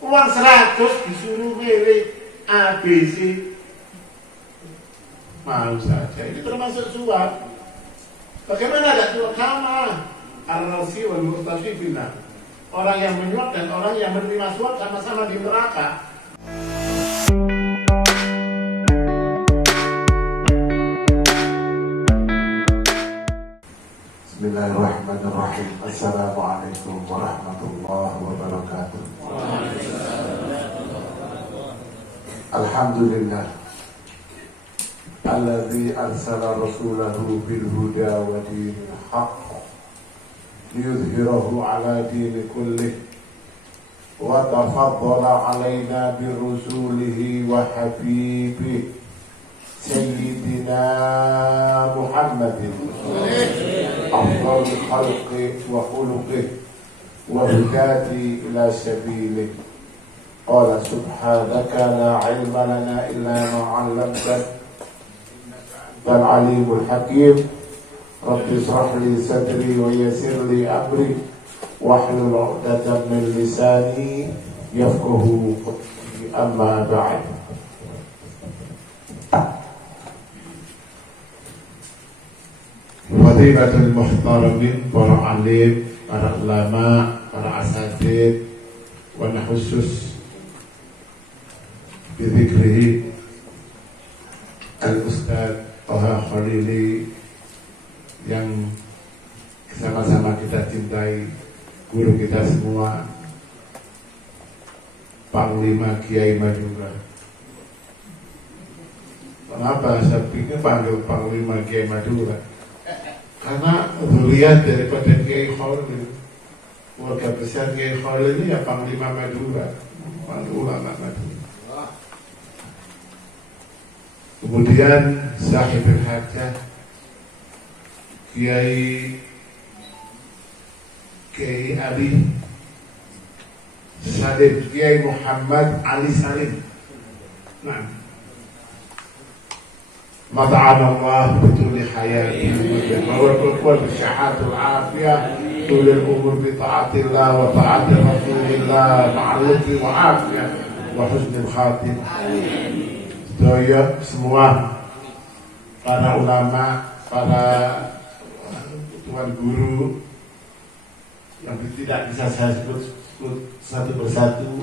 Uang 100 disuruh milih ABC. Mau saja, ini termasuk suap. Bagaimana ada suap? Sama. Ar-Rasi wal Mu'tasifina. Orang yang menyuap dan orang yang menerima suap sama-sama di neraka. Bismillahirrahmanirrahim. Assalamualaikum warahmatullahi wabarakatuh. Alhamdulillah alladzi arsala rasulahu bil huda wa dinil haqq liyudhhirahu ala dini kullih wa tafaddala alaina bi rusulihi wa habibihi Sayyidina Muhammadin afdalul khalqi wa khuluqih wa hidati ila sabilih. Qala subhanaka la ilma lana illa ma 'allamtana innaka alimul hakim. Rabbi shrah li sadri wa yassir li amri wahlul 'uqdatam min lisani yafqahu qawli. Amma ba'd. Fadilatul muhtaramin, para alim, para ulama, para asatidz, wa khusus bizikrihi al-Ustaz Thaha Khalili yang sama-sama kita cintai, guru kita semua, Panglima Kiai Madura. Kenapa saya pikir panggil Panglima Kiai Madura? Karena zuriat daripada Kiai Khalil, keluarga besar Kiai Khalil ini ya Panglima Madura, ulama Madura. Kemudian sahibul hajah Kiai Ali Salim, Kiai Muhammad Ali Salim. Nah, Mata'ana Allah bituli hayati wa bisyahatul afiyah tulil umur bita'atillah wa ta'atil rasulillah ma'alufi wa afiyah wa husnul khatim. Doa semua para ulama, para tuan guru yang tidak bisa saya sebut satu persatu,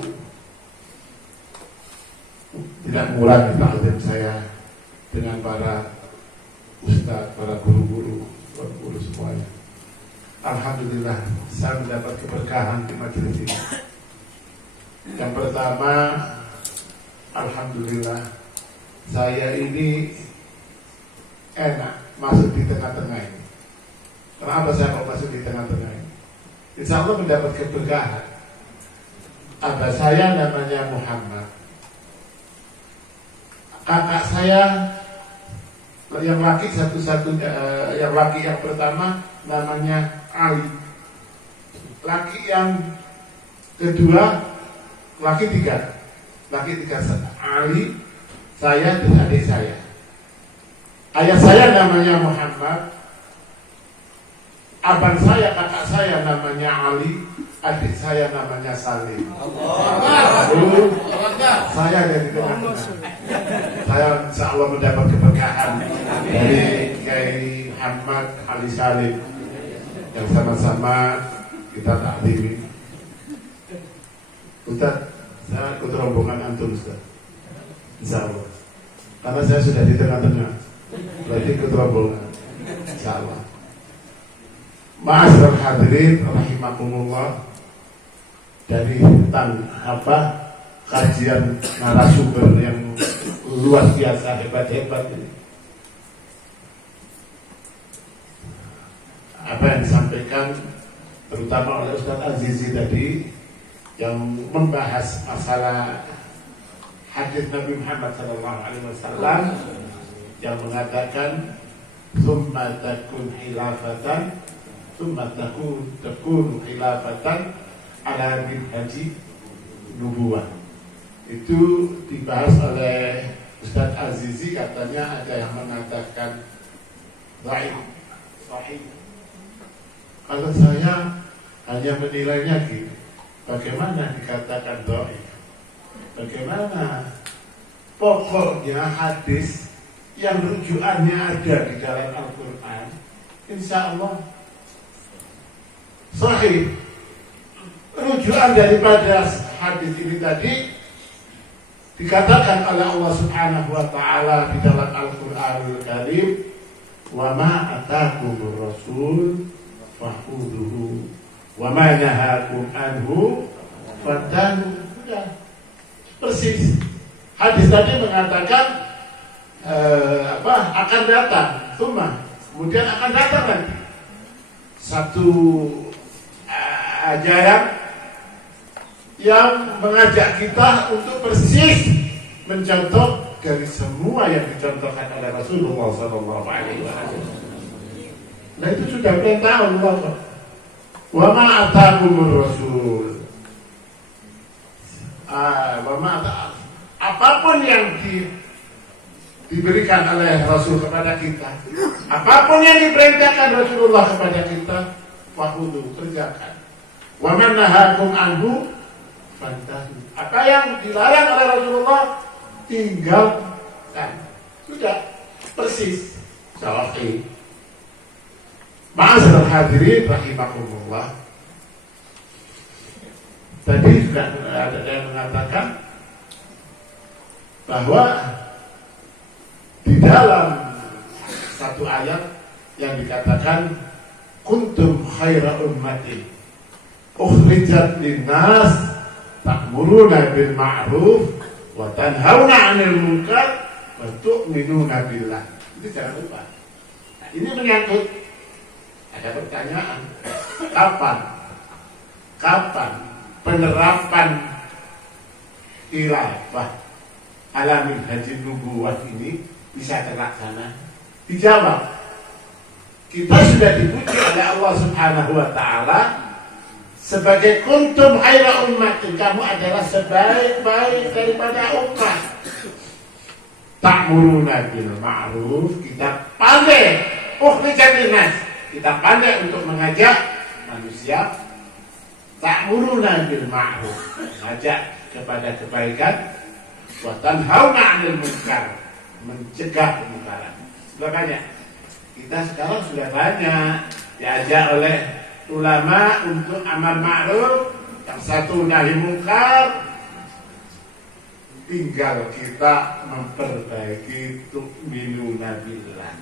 tidak mengurangi taklim saya dengan para ustaz, para guru-guru, guru semuanya. Alhamdulillah, saya mendapat keberkahan di majelis ini. Yang pertama, alhamdulillah, saya ini enak masuk di tengah-tengah ini. Kenapa saya kok masuk di tengah-tengah ini? Insya Allah mendapat keberkahan. Abah saya namanya Muhammad, kakak saya yang laki yang laki yang pertama namanya Ali, laki yang kedua, laki tiga Ali, saya dan adik saya. Ayah saya namanya Muhammad, abang saya, kakak saya namanya Ali, adik saya namanya Salim. Saya dari tengah-tengah. Saya insya Allah mendapat keberkahan dari Kiai Muhammad Ali Salim yang sama-sama kita taklimi. Ustaz, saya ikut rombongan antum, Ustaz. Insya Allah. Karena saya sudah di tengah-tengah, berarti ikut rombongan. Insya Allah. Ma'asyiral hadirin rahimakumullah, dari kajian narasumber yang luar biasa hebat-hebat ini. Apa yang disampaikan terutama oleh Ustaz Azizi tadi yang membahas masalah hadis Nabi Muhammad SAW yang mengatakan summa takun khilafatan ala minhaji nubuwah. Itu dibahas oleh Ustaz Azizi, katanya ada yang mengatakan dhaif, sahih. Kalau saya hanya menilainya gitu, bagaimana dikatakan dhaif? Bagaimana pokoknya hadis yang rujukannya ada di dalam Al-Quran, insya Allah sahih. Rujukan daripada hadis ini tadi dikatakan oleh Allah Subhanahu wa taala di dalam Al-Qur'anul Karim, "Wa ma ataakumur rasul fakhudhuhu wa ma nahakum anhu fantahu." Sudah persis. Hadis tadi mengatakan akan datang, kemudian akan datang lagi satu ajaran yang mengajak kita untuk persis mencontoh dari semua yang dicontohkan oleh Rasulullah SAW. Nah itu sudah perintah Allah. Wa ma ataakumur rasul. Apapun yang diberikan oleh Rasul kepada kita, apapun yang diperintahkan Rasulullah kepada kita, fakhudhu, kerjakan. Wa man nahakum anhu fantahu. Apa yang dilarang oleh Rasulullah, tinggalkan. Sudah persis. Sahih. Ma'asyiral hadirin rahimakumullah. Tadi juga ada yang mengatakan bahwa di dalam satu ayat yang dikatakan kuntum khaira ummatin ukhrijat linnas ta'muruna bil ma'ruf wa tanhauna 'anil munkar wa tu'minuna billah. Itu jangan lupa. Nah, ini menyangkut ada pertanyaan, kapan penerapan khilafah ala minhajin nubuwah ini bisa terlaksana? Dijawab, kita sudah dipuji oleh Allah Subhanahu wa taala sebagai kuntum khaira ummatin, kamu adalah sebaik-baik daripada umat. Ta'muruna bil ma'ruf, kita pandai ukhrijat linnas, kita pandai untuk mengajak manusia. Ta'muruna bil ma'ruf, mengajak kepada kebaikan. Wa tanhauna 'anil munkar, mencegah kemungkaran. Makanya kita sekarang sudah banyak diajak oleh ulama untuk amal ma'ruf, yang satu nahi munkar. Tinggal kita memperbaiki tu'minuna billah.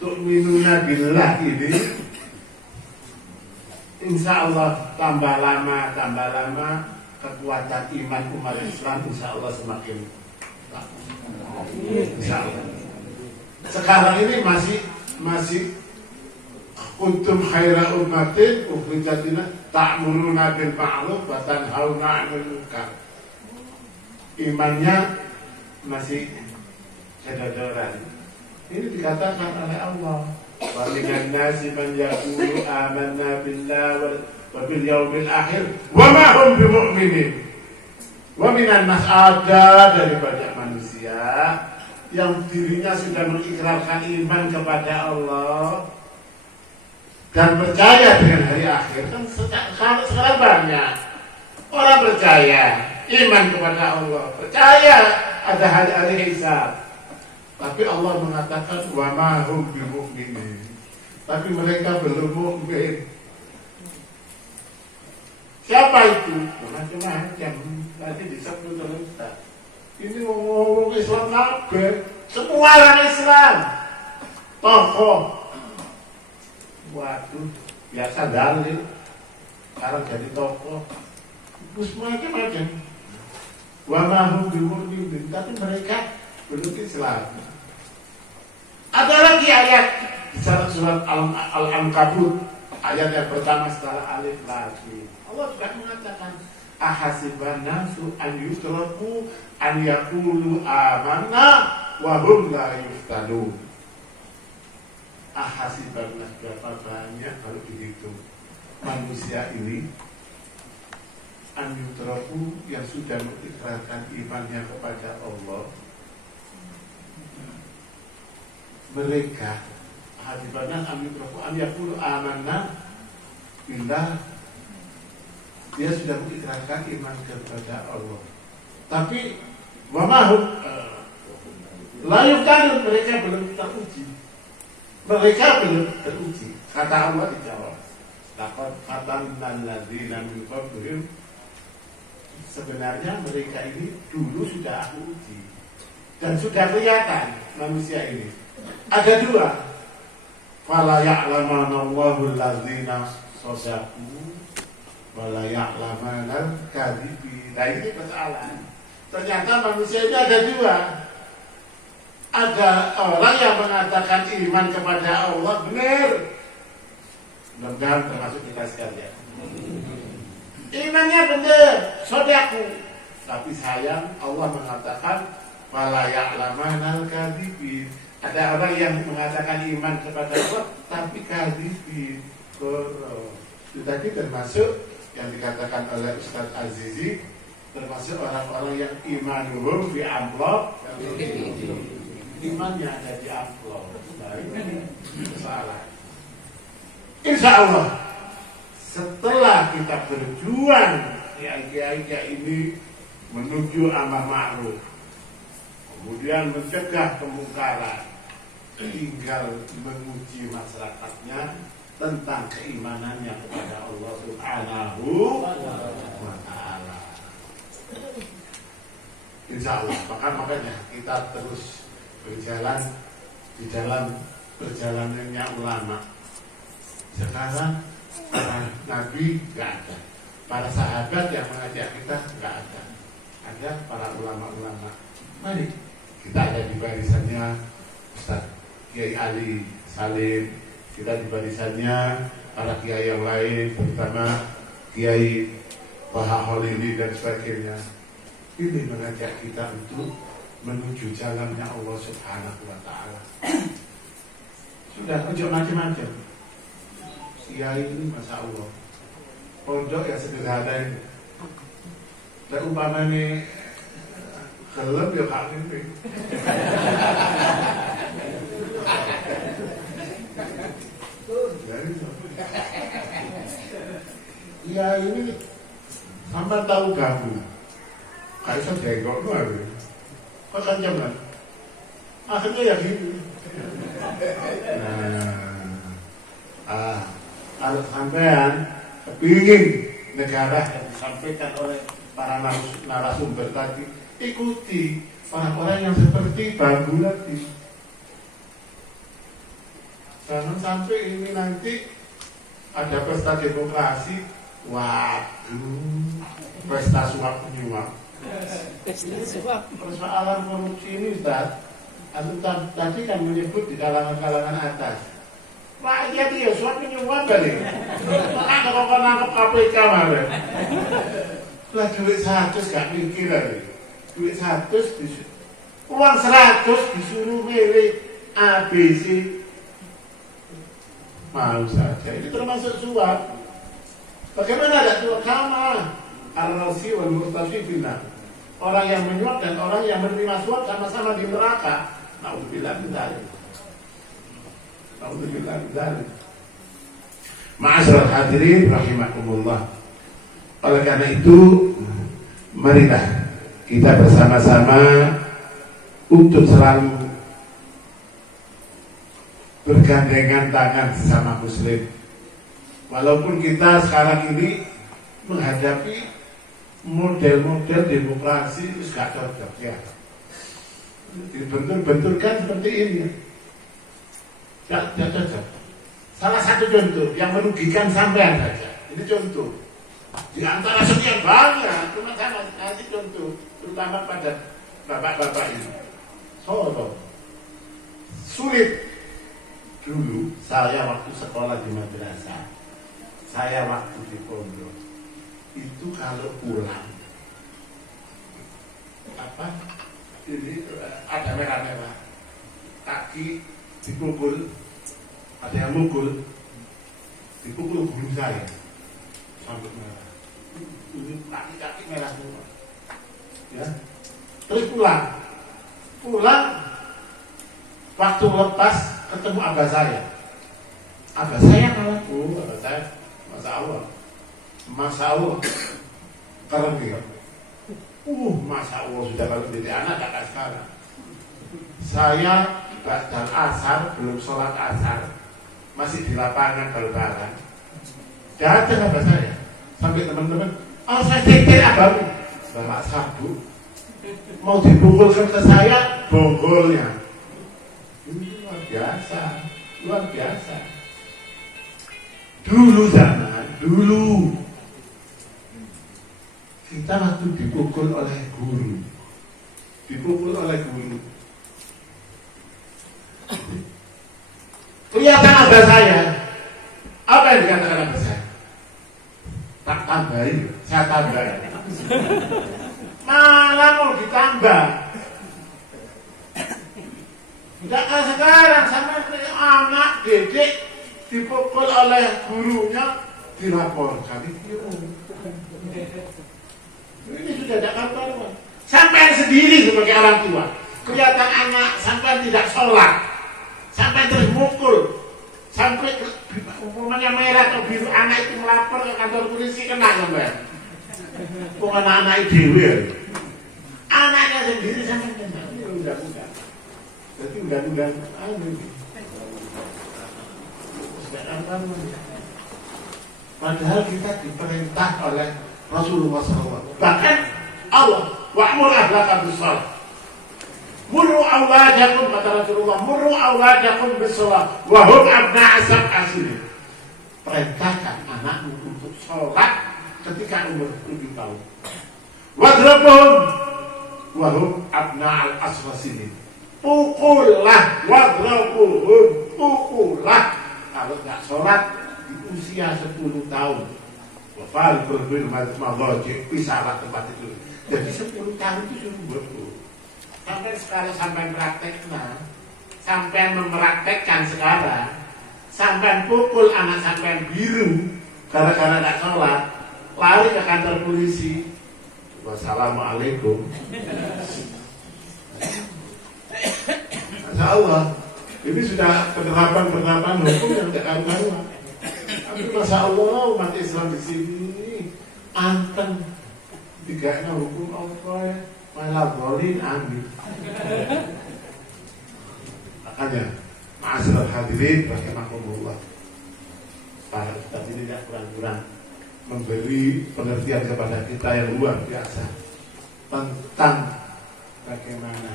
Tu'minuna billah ini insya Allah tambah lama kekuatan iman umat Islam insya Allah semakin insya Allah. Sekarang ini masih kuntum khaira ummatin ukhrijat linnas ta'muruna bil ma'ruf wa tanhauna 'anil munkar. Imannya masih kedodoran. Ini dikatakan oleh Allah, wa minan nasi man yaqulu amanna billahi wa bil yaumil akhir wa ma hum bimu'minin. Wa minan nas, ada dari banyak manusia yang dirinya sudah mengikrarkan iman kepada Allah dan percaya dengan hari akhir. Kan sekarang banyak orang percaya iman kepada Allah, percaya ada hari hisab, tapi Allah mengatakan wa ma hum bimu'minin, tapi mereka belum mukmin. Siapa itu? Macam-macam. Tadi disebut oleh Ustaz. Ini ngomong Islam kabeh, semua orang Islam, tokoh. Waduh, biasa dalil, sekarang jadi tokoh. Terus macam-macam. Wa ma hum bimu'minin, tapi mereka belum Islam. Ada lagi ayat di surat Al-Ankabut, ayat yang pertama setelah alif lam. Allah juga mengatakan ahasiban nasu an yutraku an yaqulu amanna wa hum la yuftanun. Ahasiban nasu, berapa banyak kalau dihitung manusia ini an yutraku yang sudah mengikrarkan imannya kepada Allah. Mereka ahasiban nasu an yutraku an yaqulu amanna billah, dia sudah mengikrarkan iman kepada Allah. Tapi wamahum layukanun, mereka belum teruji. Mereka belum teruji. Kata Allah dijawab, laqad fatanna alladziina min qablihim. Sebenarnya mereka ini dulu sudah aku uji dan sudah kelihatan manusia ini. Ada dua. Fala ya'lamanna Allahu alladziina shadaqu wa la ya'lamanna al-kadhibin. Nah, ini persoalan. Ternyata manusia ini ada dua. Ada orang yang mengatakan iman kepada Allah benar. Mudah-mudahan termasuk kita sekalian. Imannya benar, sodaku. Tapi sayang Allah mengatakan wala ya'lamanal kadhibin. Ada orang yang mengatakan iman kepada Allah tapi kadhibin. Itu tadi termasuk yang dikatakan oleh Ustaz Azizi, termasuk orang-orang yang imanuhum fi amplop. Imannya ada di amplop. Nah, ini persoalan. Insya Allah setelah kita berjuang kiai-kiai ini menuju amar ma'ruf, kemudian mencegah kemungkaran, tinggal menguji masyarakatnya tentang keimanannya kepada Allah Subhanahu wa ta'ala. Insya Allah, makanya kita terus berjalan di dalam perjalanannya ulama. Sekarang para nabi nggak ada, para sahabat yang mengajak kita nggak ada. Ada para ulama-ulama. Mari kita ada di barisannya Ustaz Kiai Ali Salim, kita di barisannya para kiai yang lain, terutama Kiai Baha Holili dan sebagainya. Ini mengajak kita untuk menuju jalannya Allah Subhanahu wa ta'ala. Sudah, ojo macam-macam. Kiai ini Masya Allah, pondok yang sederhana ini. Dan umpamanya gelap ya kak ini. Kiai ini sampai tahu gabu. Kayak saya jengkok lu. Kok kan jangan? Akhirnya ya gitu. Nah, kalau sampean kepingin negara yang disampaikan oleh para narasumber tadi, ikuti orang-orang yang seperti Bambu tadi. Jangan sampai ini nanti ada pesta demokrasi, waduh, pesta suap menyuap. Persoalan korupsi ini Ustaz, tadi kan menyebut di kalangan-kalangan atas. Rakyat ya suap menyuap kali. Maka kalau nangkep KPK malah. Lah duit 100 gak mikir lagi. Duit 100 uang 100 disuruh milih ABC. Mau saja. Ini termasuk suap. Bagaimana ada suap sama? Ar-Rasi wal Mu'tasifinah. Orang yang menyuap dan orang yang menerima suap sama-sama di neraka. Nauzubillah min dzalik. Nauzubillah min dzalik. Ma'asyiral hadirin rahimakumullah. Oleh karena itu, marilah kita bersama-sama untuk selalu bergandengan tangan sesama muslim. Walaupun kita sekarang ini menghadapi model-model demokrasi itu gak cocok ya. Dibentur-benturkan seperti ini. Gak cocok. Salah satu contoh yang merugikan sampean saja. Ini contoh. Di antara sekian banyak, cuma saya kasih contoh, terutama pada bapak-bapak ini. Solo. Sulit. Dulu saya waktu sekolah di madrasah, saya waktu di pondok, itu kalau pulang ini ada merah-merah, kaki dipukul, ada yang mukul, dipukul guru saya sampai merah. Ini kaki-kaki merah semua, ya. Terus pulang, waktu lepas ketemu abah saya ngaku, abah saya, Masya Allah, keren gitu. Masa Allah sudah kalau jadi anak kakak sekarang. Saya ba'dal asar, belum sholat asar, masih di lapangan bal-balan. Datang abah saya, sampai teman-teman, saya dikir abang, bapak sabu, mau dipunggulkan ke saya, bonggolnya. Ini luar biasa, luar biasa. Dulu zaman, dulu kita waktu dipukul oleh guru, kelihatan abah saya, apa yang dikatakan abah saya? Tak tambahin, saya tambahin. Malah mau ditambah. Tidak kayak sekarang, sama anak didik dipukul oleh gurunya dilaporkan. Ini sudah ada kabar. Sampai sendiri sebagai orang tua, kelihatan anak sampai tidak sholat, sampai terus mukul, sampai umpamanya merah atau biru, anak itu melapor ke kantor polisi, kena sampai. Bukan anak itu, anaknya sendiri sampai kena. Ini undang-undang. Jadi undang-undang padahal kita diperintah oleh Rasulullah SAW. Bahkan Allah, wa'mur ahlaka bis-shalah. Murru awladakum, kata Rasulullah, murru awladakum bis-shalah wa hum abna'a sab'a sinin. Perintahkan anakmu untuk sholat ketika umur 7 tahun. Wadribuhum wa hum abna'al asra sinin. Pukullah, wadribuhum, pukullah kalau tidak sholat di usia 10 tahun. Wafal berbeda mazhaj pisah tempat itu. Jadi 10 tahun itu sudah betul. Sampai sekarang sampai prakteknya, sampai mempraktekkan sekarang, sampai pukul anak sampai biru gara-gara tidak sholat, lari ke kantor polisi. Wassalamualaikum. Masya Allah, ini sudah penerapan hukum yang tidak karuan. Tapi Masya Allah, umat Islam di sini anteng tiganya hukum Allah, malah boleh amin. Makanya, ma'asyiral hadirin rahimakumullah, para ustaz ini tidak kurang-kurang memberi pengertian kepada kita yang luar biasa tentang bagaimana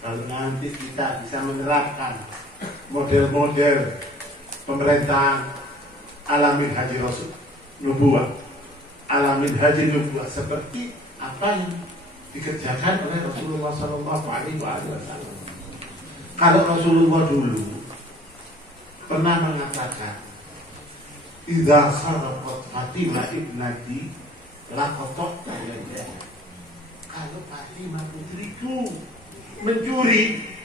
kalau nanti kita bisa menerapkan model-model pemerintahan alamin haji rasul nubuwah, alamin haji nubuwah seperti apa yang dikerjakan oleh Rasulullah SAW. Kalau Rasulullah dulu pernah mengatakan, idza sarqat Fatimah ibnati laqatat yadaha. Kalau Fatimah putriku mencuri,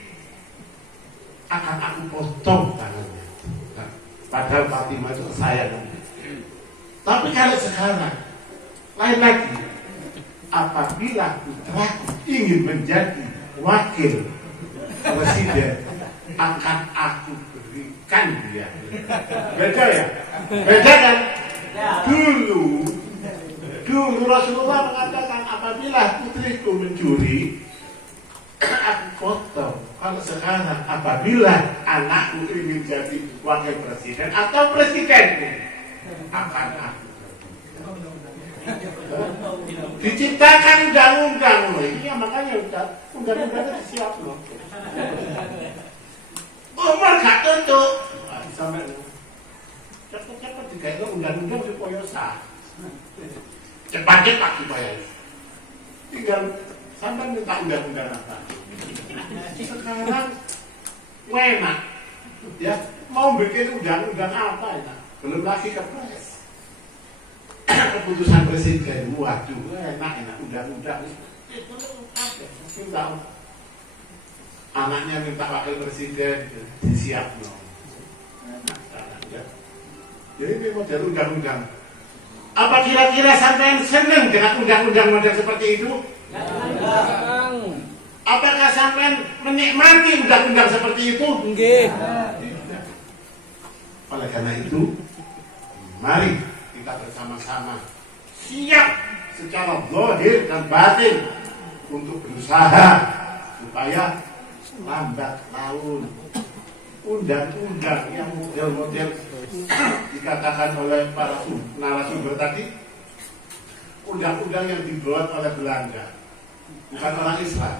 akan aku potong tangannya. Padahal Fatimah itu sayang. Tapi kalau sekarang lain lagi, apabila putraku ingin menjadi wakil presiden, akan aku berikan dia. Beda ya? Beda kan? Dulu Rasulullah mengatakan, apabila putriku mencuri, aku potong. Kalau sekarang, apabila anakku ingin jadi wakil presiden atau presidenku, akan aku. Diciptakan undang-undang loh. Ini makanya undang-undangnya siap loh. Umur gak tutup. Sampai cepat-cepat digawe undang-undang supaya sah. Cepat-cepat supaya. Tinggal sampai minta undang-undang apa. Sekarang enak. Ya, mau bikin undang-undang apa ya? Belum lagi kepres. Keputusan presiden, waduh, enak undang-undang. Anaknya minta wakil presiden, disiap no. Jadi ini model undang-undang. Apa kira-kira sampai senang dengan undang-undang model seperti itu? Apakah sampai menikmati undang-undang seperti itu? Enggak. Oleh karena itu, mari kita bersama-sama siap secara zahir dan batin untuk berusaha supaya lambat laun undang-undang yang model-model dikatakan oleh para narasumber tadi, undang-undang yang dibuat oleh Belanda, bukan orang Islam,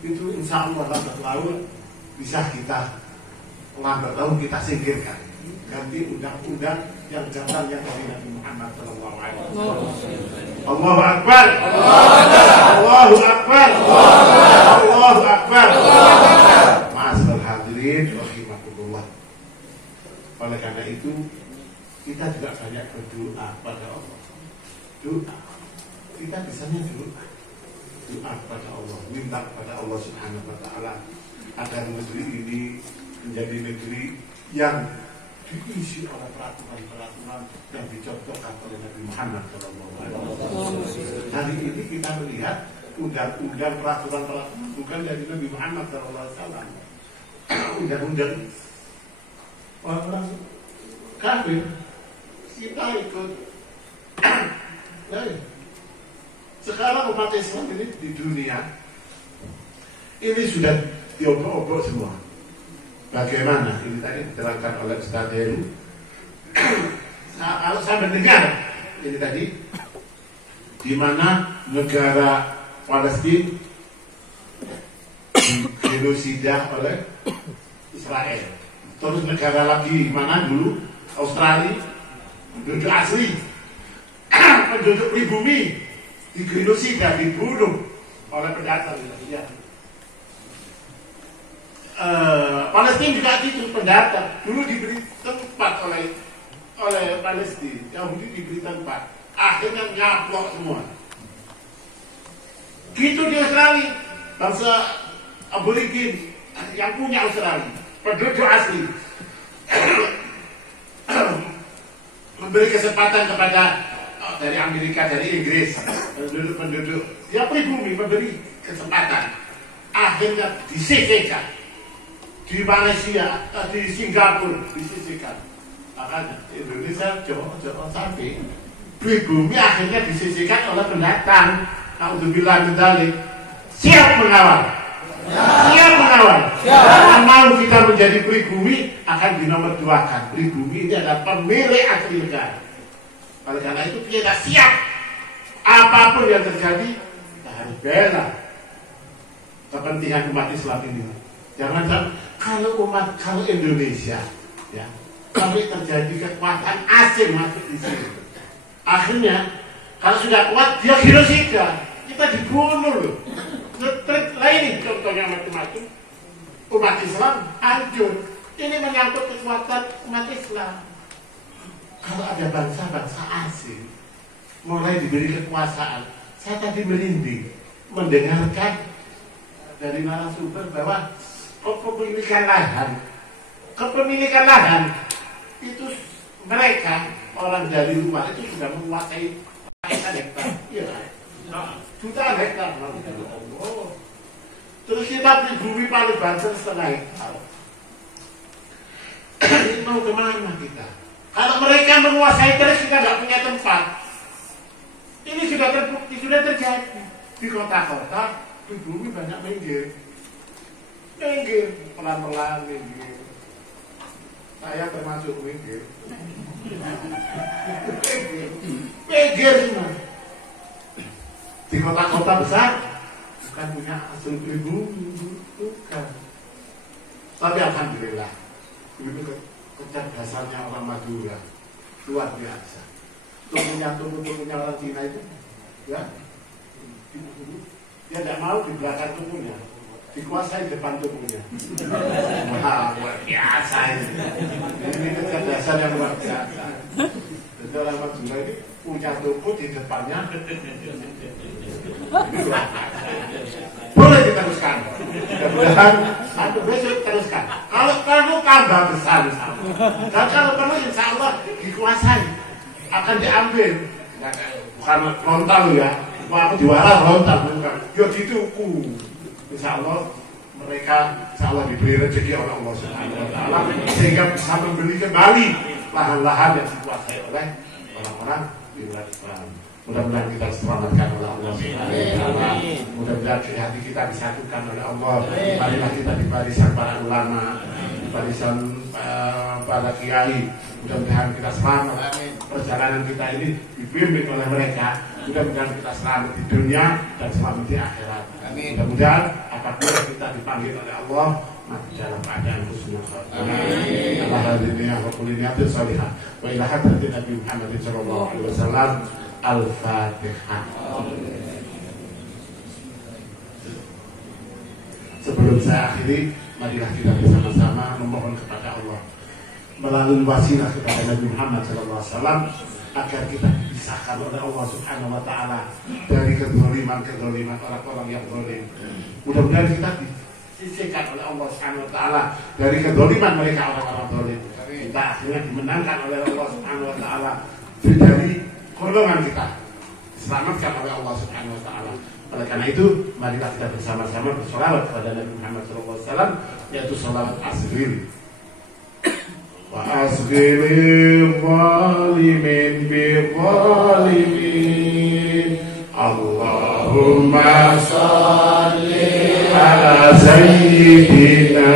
itu insya Allah lambat laun bisa kita lambat laun kita singkirkan, ganti undang-undang yang datang yang dari Nabi Muhammad SAW. Allahu Akbar, Allahu Akbar, Allahu Akbar. Ma'asyiral hadirin rahimakumullah. Oleh karena itu kita juga banyak berdoa pada Allah. Doa, kita bisanya doa kepada Allah, minta kepada Allah Subhanahu Wa Taala agar negeri ini menjadi negeri yang diisi oleh peraturan-peraturan yang dicontohkan oleh Nabi Muhammad SAW. Hari ini kita melihat undang-undang peraturan-peraturan bukan dari Nabi Muhammad SAW. Undang-undang orang kafir kita ikut. Nah, sekarang umat Islam ini di dunia ini sudah diobok-obok semua. Bagaimana? Ini tadi diterangkan oleh Ustaz Heru. Kalau saya mendengar ini tadi, di mana negara Palestina genosida oleh Israel. Terus negara lagi mana dulu? Australia, penduduk asli, penduduk pribumi, digenosida, dibunuh oleh pendatang. Ya. Palestina juga itu pendatang. Dulu diberi tempat oleh Palestina, Yahudi diberi tempat. Akhirnya nyaplok semua. Gitu di Australia, bangsa aborigin yang punya Australia, penduduk asli, memberi kesempatan kepada dari Amerika, dari Inggris, penduduk ya pribumi memberi kesempatan. Akhirnya disisihkan. Di Malaysia, di Singapura disisihkan. Makanya Indonesia jangan sampai pribumi akhirnya disisihkan oleh pendatang. Alhamdulillah medali. Siap mengawal. Siap mengawal. Karena mau kita menjadi pribumi akan dinomorduakan. Pribumi ini adalah pemilik asli negara. Oleh karena itu kita siap. Apapun yang terjadi kita harus bela kepentingan umat Islam ini. Jangan sampai kalau Indonesia, ya, kalau terjadi kekuatan asing masuk di sini, akhirnya kalau sudah kuat dia genosida, kita dibunuh loh. Lain contohnya macam-macam, umat Islam hancur. Ini menyangkut kekuatan umat Islam. Kalau ada bangsa-bangsa asing mulai diberi kekuasaan, saya tadi merinding mendengarkan dari narasumber bahwa kepemilikan lahan itu mereka orang dari rumah itu sudah menguasai hektar, ya, jutaan hektar. Oh. Terus kita pribumi paling banser setengah hektar. Ini mau kemana kita? Kalau mereka menguasai terus kita nggak punya tempat. Ini sudah terbukti, sudah terjadi di kota-kota pribumi banyak minggir, pelan-pelan minggir. Saya termasuk minggir. Minggir semua. Di kota-kota besar bukan punya asli pribumi, bukan. Tapi alhamdulillah, itu kecerdasannya orang Madura luar biasa. Tunggunya orang Cina itu, ya, dia tidak mau di belakang tunggunya, dikuasai depan tubuhnya. Wah, luar biasa ini. Ini kecerdasan yang luar biasa. Jadi orang Madura ini punya tubuh di depannya. Boleh diteruskan. Mudah-mudahan satu besok teruskan. Kalau perlu tambah besar. Dan kalau perlu insya Allah dikuasai, akan diambil. Bukan frontal ya. Mau diwaras frontal bukan. Ya dituku. Insya Allah mereka insya Allah diberi rezeki oleh Allah Subhanahu Wa Taala sehingga bisa membeli kembali lahan-lahan yang dikuasai oleh orang-orang di luar Islam. Mudah-mudahan kita diselamatkan oleh Allah Subhanahu wa taala. Mudah-mudahan hati kita disatukan oleh Allah. Marilah kita di barisan para ulama, di barisan para kiai. Mudah-mudahan kita selamat. Perjalanan kita ini dibimbing oleh mereka. Mudah-mudahan kita selamat di dunia dan selamat di akhirat. Mudah-mudahan apabila kita dipanggil oleh Allah mati dalam keadaan husnul khotimah. Allah hadiniya wa kulli niyatin salihah. Wa ila hadratin Nabi Muhammad sallallahu alaihi wasallam. Al-Fatihah. Sebelum saya akhiri, marilah kita bersama-sama memohon kepada Allah melalui wasilah kepada Nabi Muhammad SAW agar kita dipisahkan oleh Allah Subhanahu wa taala dari kezaliman orang-orang yang zalim. Mudah-mudahan kita disisihkan oleh Allah Subhanahu wa taala dari kezaliman mereka orang-orang zalim. Kita akhirnya dimenangkan oleh Allah Subhanahu wa taala dari golongan kita, diselamatkan oleh Allah Subhanahu wa taala. Oleh karena itu, marilah kita bersama-sama bersolawat kepada Nabi Muhammad SAW, yaitu salawat asghir. Wa asghiril zalimin bi zalimin. Allahumma shalli ala sayyidina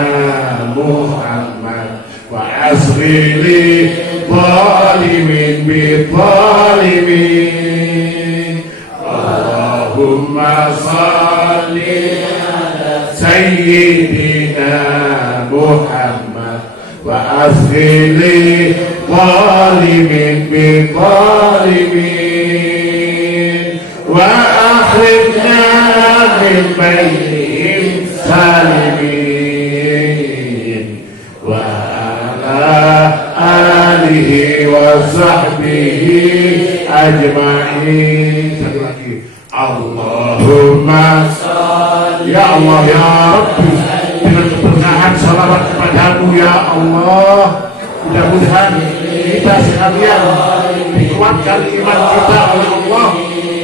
Muhammad wa asghiril zalimin bi zalimin. Allahumma salli ala sayyidina Muhammad wa asghili zalimin bi zalimin wa akhrijna min bainihim salimin wa alihi wa sahbihi ajma'in. Satu lagi, Allahumma salli, ya Allah ya Rabbi, dengan keberkahan salawat kepadamu ya Allah, mudah-mudahan kita sekalian dikuatkan iman kita oleh Allah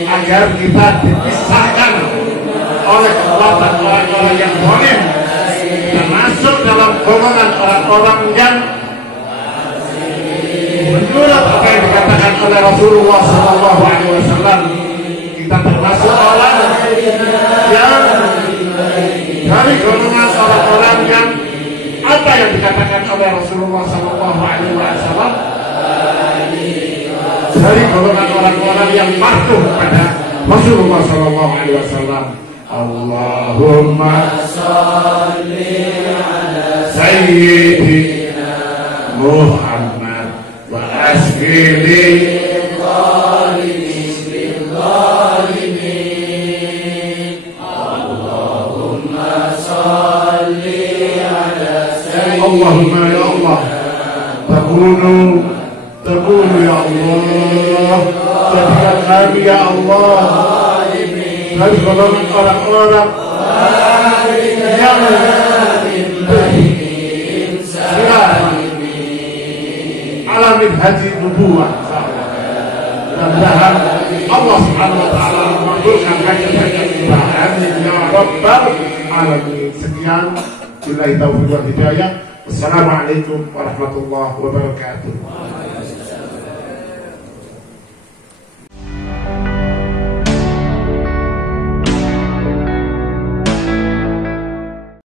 agar kita dipisahkan oleh kekuatan orang-orang yang zalim dan masuk dalam golongan orang-orang yang menurut apa yang dikatakan oleh Rasulullah SAW. Kita termasuk orang yang dari golongan orang-orang yang apa yang dikatakan oleh Rasulullah SAW, dari golongan orang-orang yang patuh pada Rasulullah SAW. Allahumma salli ala sayyidina Muhammad wa asghili zalimin bil zalimin. Allahumma salli ala sayyidina. Allahumma ya Allah, takunu ya Allah, jadikan kami ya Allah dari golongan orang-orang yang alamin haji nubuwah. Mudah-mudahan Allah Subhanahu wa taala mengabulkan hajat-hajat kita. Amin ya rabbal alamin. Sekian, billahi taufiq wal hidayah. Wassalamualaikum warahmatullahi wabarakatuh.